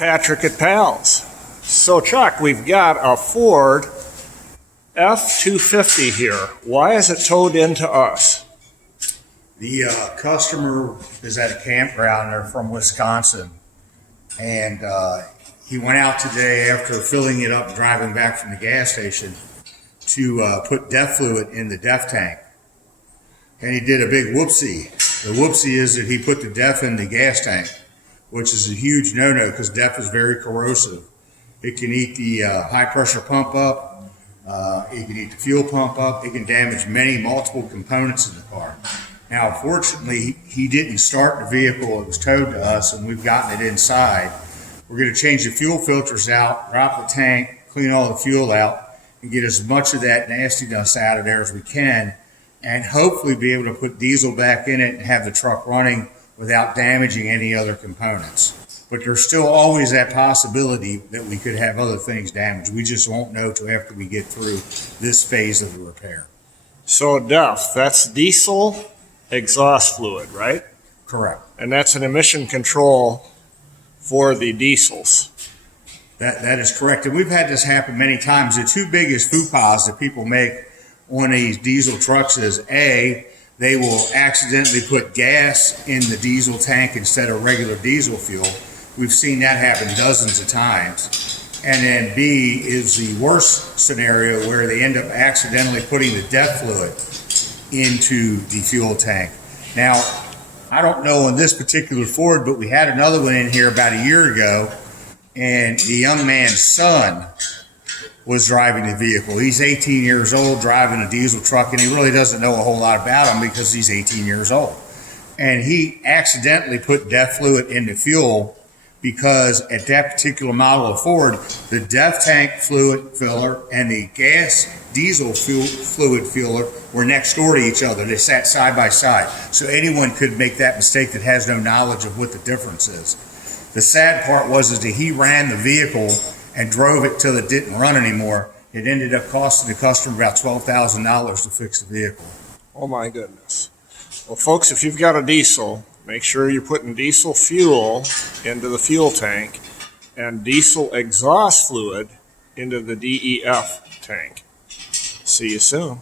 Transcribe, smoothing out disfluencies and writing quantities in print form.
Patrick at Pals. So Chuck, we've got a Ford F-250 here. Why is it towed into us? The customer is at a campground. They're from Wisconsin, and he went out today after filling it up, driving back from the gas station to put DEF fluid in the DEF tank. And he did a big whoopsie. The whoopsie is that he put the DEF in the gas tank, which is a huge no-no because DEF is very corrosive. It can eat the high pressure pump up, it can eat the fuel pump up, it can damage multiple components in the car. Now, fortunately, he didn't start the vehicle. It was towed to us, and we've gotten it inside. We're going to change the fuel filters out, drop the tank, clean all the fuel out, and get as much of that nastiness out of there as we can, and hopefully be able to put diesel back in it and have the truck running without damaging any other components. But there's still always that possibility that we could have other things damaged. We just won't know till after we get through this phase of the repair. So DEF, that's diesel exhaust fluid, right? Correct. And that's an emission control for the diesels. That is correct. And we've had this happen many times. The two biggest faux pas that people make on these diesel trucks is A, they will accidentally put gas in the diesel tank instead of regular diesel fuel. We've seen that happen dozens of times. And then B is the worst scenario where they end up accidentally putting the DEF fluid into the fuel tank. Now, I don't know on this particular Ford, but we had another one in here about a year ago, and the young man's son was driving the vehicle. He's 18 years old, driving a diesel truck, and he really doesn't know a whole lot about them because he's 18 years old. And he accidentally put DEF fluid in the fuel because at that particular model of Ford, the DEF tank fluid filler and the gas diesel fluid filler were next door to each other. They sat side by side. So anyone could make that mistake that has no knowledge of what the difference is. The sad part was that he ran the vehicle and drove it till it didn't run anymore. It ended up costing the customer about $12,000 to fix the vehicle. Oh my goodness. Well, folks, if you've got a diesel, make sure you're putting diesel fuel into the fuel tank and diesel exhaust fluid into the DEF tank. See you soon.